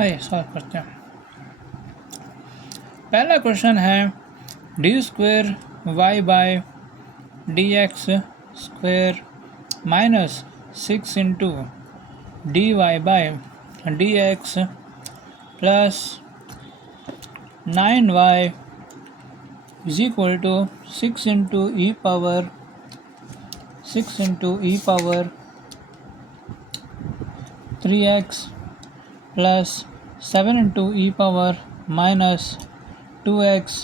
आइए सॉल्व करते हैं। पहला क्वेश्चन है D square Y by D X square minus 6 into D Y by D X plus 9y is equal to 6 into e power 3x plus 7 into e power minus 2x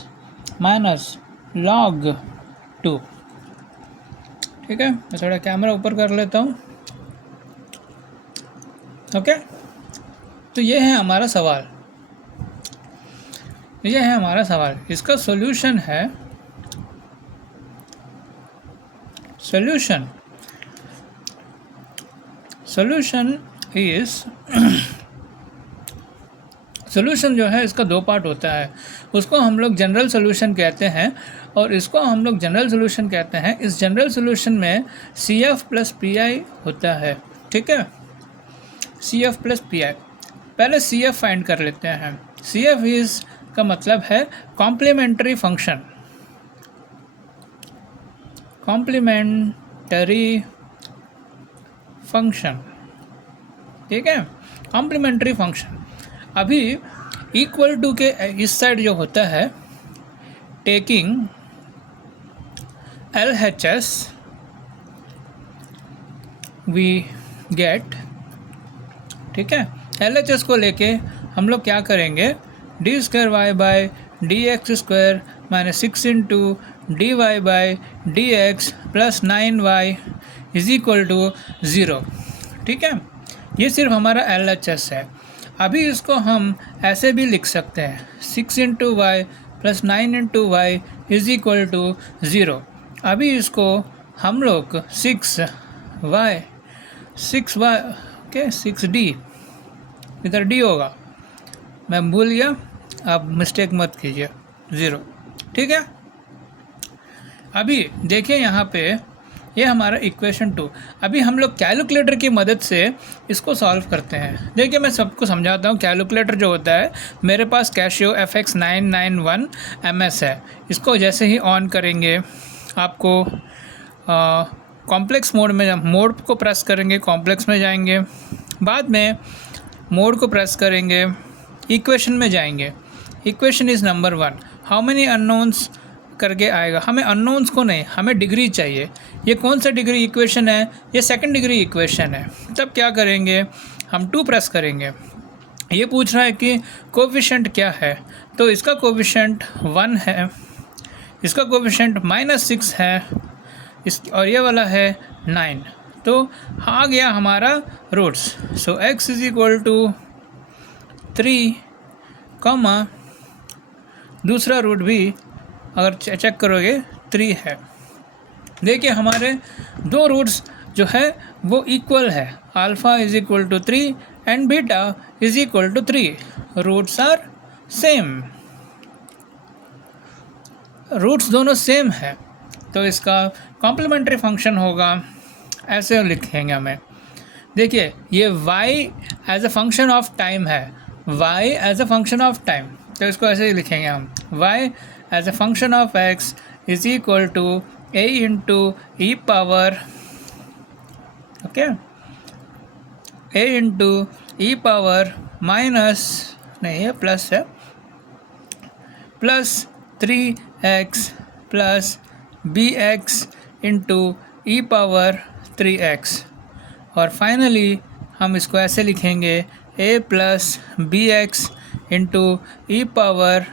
minus log 2। ठीक है, मैं थोड़ा camera ऊपर कर लेता हूँ। Okay, तो ये है हमारा सवाल, ये है हमारा सवाल। इसका सॉल्यूशन है, सॉल्यूशन इज सॉल्यूशन जो है इसका दो पार्ट होता है। उसको हम लोग जनरल सॉल्यूशन कहते हैं और इसको हम लोग जनरल सॉल्यूशन कहते हैं। इस जनरल सॉल्यूशन में C F plus P I होता है। ठीक है, C F plus P I. पहले सी एफ फाइंड कर लेते हैं। सी एफ इज का मतलब है कॉम्प्लीमेंट्री फंक्शन, कॉम्प्लीमेंट्री फंक्शन। ठीक है, कॉम्प्लीमेंट्री फंक्शन। अभी इक्वल टू के इस साइड जो होता है, टेकिंग LHS वी गेट। ठीक है, LHS को लेके हम लोग क्या करेंगे, D square Y by D X square minus 6 into D Y by D X plus 9y is equal to 0। ठीक है, ये सिर्फ हमारा LHS है। अभी इसको हम ऐसे भी लिख सकते हैं, 6 into Y plus 9 into Y is equal to 0। अभी इसको हम लोग 6y ओके 6d, इधर d होगा, मैं भूल गया, आप मिस्टेक मत कीजिए, 0। ठीक है, अभी देखिए यहाँ पे ये हमारा इक्वेशन 2। अभी हम लोग कैलकुलेटर की मदद से इसको सॉल्व करते हैं। देखिए मैं सबको समझाता हूँ। कैलकुलेटर जो होता है, मेरे पास कैशियो FX991 MS है। इसको जैसे ही ऑन करेंगे आपको कॉम्प्लेक्स मोड में, मोड को प्रेस करेंगे कॉम्प्लेक्स में जाएंगे, बाद में मोड को प्रेस करेंगे इक्वेशन में जाएंगे। Equation is number 1, how many unknowns करके आएगा। हमें अननोन्स को नहीं, हमें डिग्री चाहिए। ये कौन सा डिग्री इक्वेशन है, ये सेकंड डिग्री इक्वेशन है। तब क्या करेंगे, हम 2 प्रेस करेंगे। ये पूछ रहा है कि कोफिशिएंट क्या है, तो इसका कोफिशिएंट 1 है, इसका कोफिशिएंट -6 है, इस और ये वाला है 9। तो आ गया हमारा roots. So x is equal to 3, दूसरा रूट भी अगर चेक करोगे 3 है। देखिए हमारे 2 रूट्स जो है वो इक्वल है, alpha is equal to 3 and beta is equal to 3। Roots are same, roots दोनों सेम है, तो इसका कॉम्प्लीमेंट्री फंक्शन होगा, ऐसे लिखेंगे हमें। देखिए ये y as a function of time है, y as a function of time, तो इसको ऐसे ही लिखेंगे हम, y as a function of x is equal to a into E power, okay, a into E power minus, नहीं ये plus है, plus 3x plus bx into ई power 3x। और फाइनली हम इसको ऐसे लिखेंगे a plus b x into E power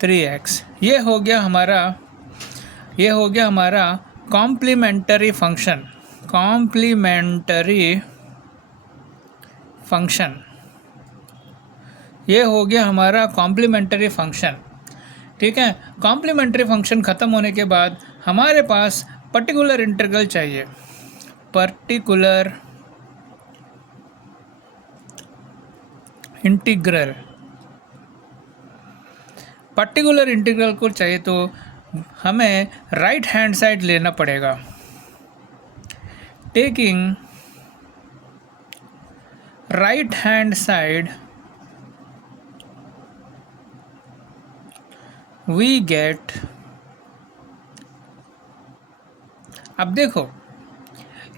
3x। ये हो गया हमारा कॉम्प्लीमेंट्री फंक्शन, ये हो गया हमारा कॉम्प्लीमेंट्री फंक्शन। ठीक है, कॉम्प्लीमेंट्री फंक्शन ख़त्म होने के बाद हमारे पास पर्टिकुलर इंटीग्रल चाहिए। पर्टिकुलर इंटीग्रल को चाहिए तो हमें राइट हैंड साइड लेना पड़ेगा। Taking right hand side we get, अब देखो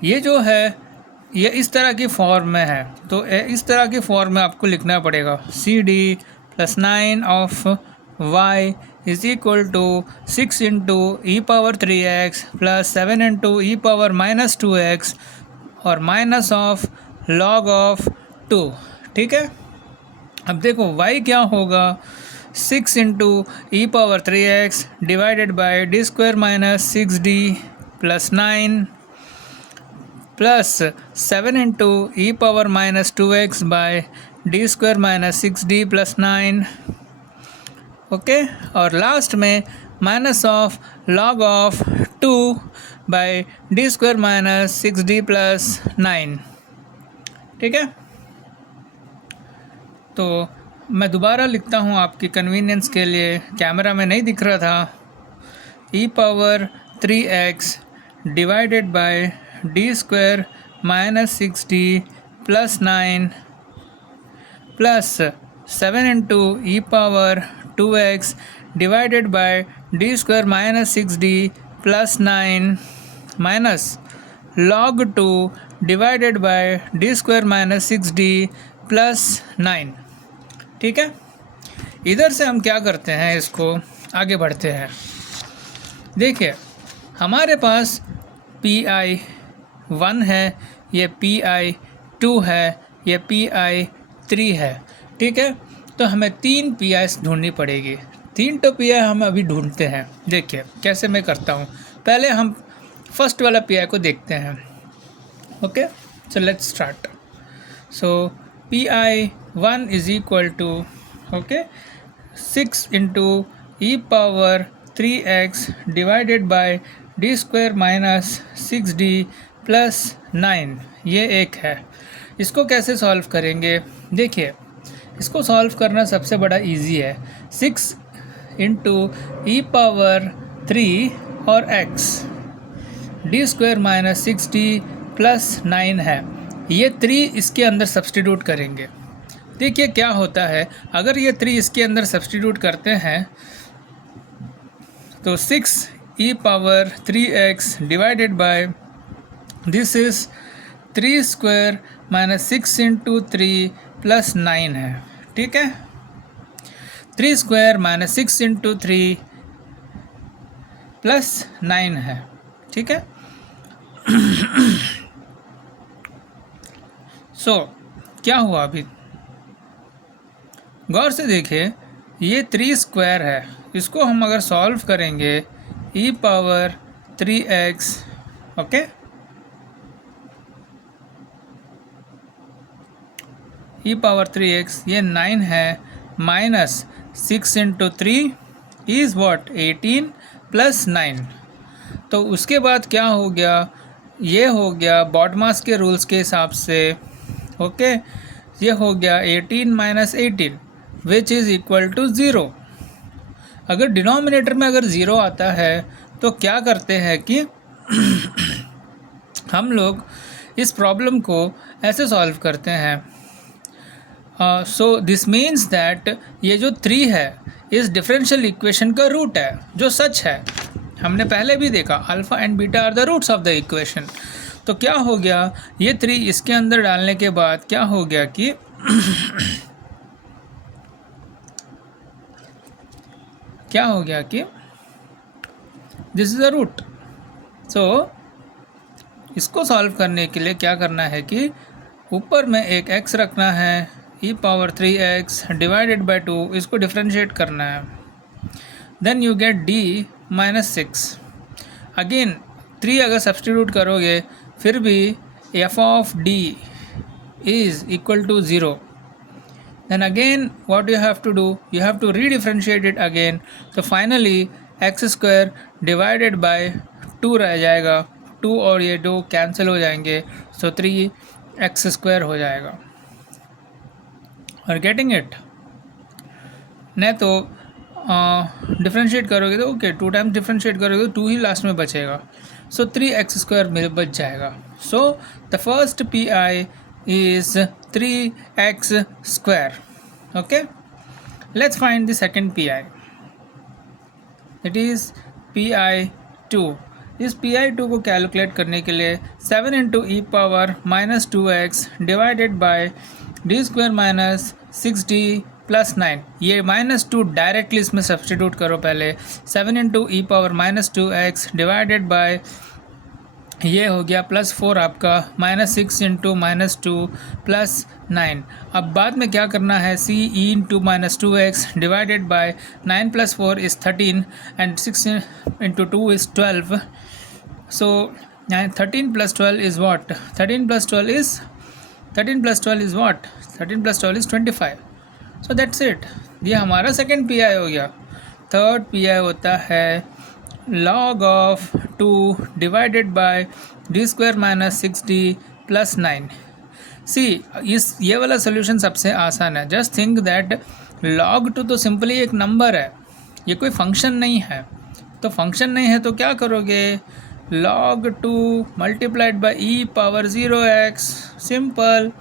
ये जो है ये इस तरह की फॉर्म में है, तो इस तरह की फॉर्म में आपको लिखना पड़ेगा C D plus 9 of Y is equal to 6 into E power 3x plus 7 into E power minus 2x और माइनस ऑफ लॉग ऑफ 2। ठीक है, अब देखो y क्या होगा, 6 into E power 3x divided by D square minus 6d plus 9 plus 7 into E power minus 2x by D square minus 6d plus 9। Okay, और last में minus of log of 2 by D square minus 6d plus 9। ठीक है, तो मैं दोबारा लिखता हूँ आपकी कन्वीनियंस के लिए, कैमरा में नहीं दिख रहा था। E power 3x divided by D square minus 6d plus 9 plus 7 into E power 2x divided by D square minus 6d plus 9 minus log 2 divided by D square minus 6d plus 9। ठीक है, इधर से हम क्या करते हैं, इसको आगे बढ़ते हैं। देखिए हमारे पास PI1 है, ये PI2 है, ये PI3 है। ठीक है, तो हमें 3 PIs ढूंढनी पड़ेगी। 3 तो PI हम अभी ढूंढते हैं। देखिए कैसे मैं करता हूँ, पहले हम फर्स्ट वाला PI को देखते हैं। Okay, so let's start. So PI1 is equal to okay 6 into E power 3x divided by D square minus 6d plus 9, ये एक है। इसको कैसे सॉल्व करेंगे, देखिए इसको सॉल्व करना सबसे बड़ा इजी है। 6 इंटू ई पावर 3 और x D square minus 6d plus 9 है, ये 3 इसके अंदर सब्सटीट्यूट करेंगे। देखिए क्या होता है, अगर ये 3 इसके अंदर सब्सटीट्यूट करते हैं तो 6 e power 3x divided by this is 3 square minus 6 into 3 plus 9 है। ठीक है, 3 स्क्वायर माइनस 6 इंटू 3 प्लस 9 है। ठीक है, सो क्या हुआ, अभी गौर से देखिए ये 3 स्क्वायर है, इसको हम अगर सॉल्व करेंगे ई पावर 3x ओके ई पावर 3x ये 9 है, minus 6 into 3 is what 18 plus 9। तो उसके बाद क्या हो गया, ये हो गया बॉडमास के रूल्स के हिसाब से। ओके, ये हो गया 18 minus 18 which is equal to 0। अगर डिनोमिनेटर में अगर 0 आता है तो क्या करते हैं कि हम लोग इस प्रॉब्लम को ऐसे सॉल्व करते हैं। सो दिस मीन्स दैट ये जो 3 है इस डिफरेंशियल इक्वेशन का रूट है, जो सच है। हमने पहले भी देखा alpha and beta are the roots of the equation. तो क्या हो गया, ये 3 इसके अंदर डालने के बाद क्या हो गया कि क्या हो गया कि दिस इज़ अ रूट। सो इसको सॉल्व करने के लिए क्या करना है कि ऊपर में एक x रखना है, ई पावर 3x डिवाइडेड बाय 2, इसको डिफ्रेंशिएट करना है। Then you get d minus 6। Again 3 अगर सब्सटीट्यूट करोगे फिर भी f of d is equal to 0। Then again what you have to do, you have to redifferentiate it again. So finally x square divided by 2 रह जाएगा, 2 और ये 2 cancel हो जाएंगे, so 3x स्क्वायर हो जाएगा। और गेटिंग इट, नहीं तो डिफ्रेंशिएट करोगे तो ओके 2 टाइम्स डिफ्रेंशिएट करोगे तो 2 ही लास्ट में बचेगा, सो 3x स्क्वायर में बच जाएगा। So the first PI is 3x square. Okay, let's find the second PI. That is PI2। इस PI2 को कैलकुलेट करने के लिए 7 into E power minus 2x divided by D square minus 6d plus 9, ये -2 directly इसमें substitute करो पहले। 7 into ई power minus 2x divided bye ये हो गया +4 आपका -6 इंटू -2 प्लस 9। अब बाद में क्या करना है, c e into -2x divided bye 9 + 4 is 13 and 6 into 2 is 12। So 13 + 12 is what? 13 + 12 is what? 13 + 12 is 25। So that's it. ये हमारा सेकेंड PI हो गया। थर्ड PI होता है log of 2 divided by D square minus 6d plus 9। सी ये वाला solution सबसे आसान है। जस्ट थिंक दैट log 2 तो सिंपली एक नंबर है, ये कोई फंक्शन नहीं है। तो फंक्शन नहीं है तो क्या करोगे, log 2 multiplied by E power 0x, simple.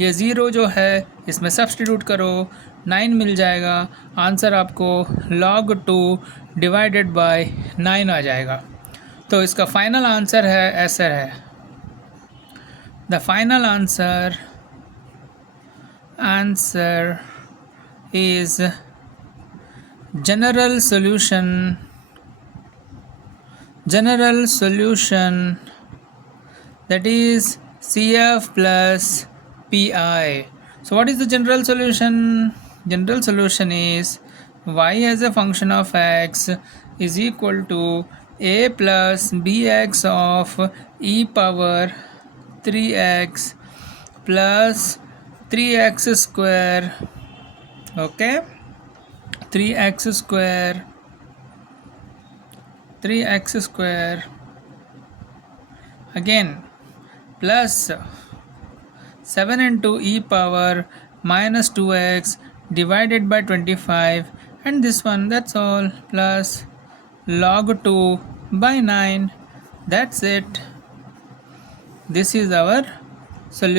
ये 0 जो है इसमें सब्सटीट्यूट करो, 9 मिल जाएगा। आंसर आपको log 2 डिवाइडेड बाय 9 आ जाएगा। तो इसका फाइनल आंसर है ऐसा है। The final answer is general solution that is CF plus PI. So what is the general solution? General solution is y as a function of x is equal to a plus bx of e power 3x plus 3x square, okay, 3x square again plus 7 into e power minus 2x divided by 25, and this one, that's all, plus log 2 by 9. That's it. This is our solution.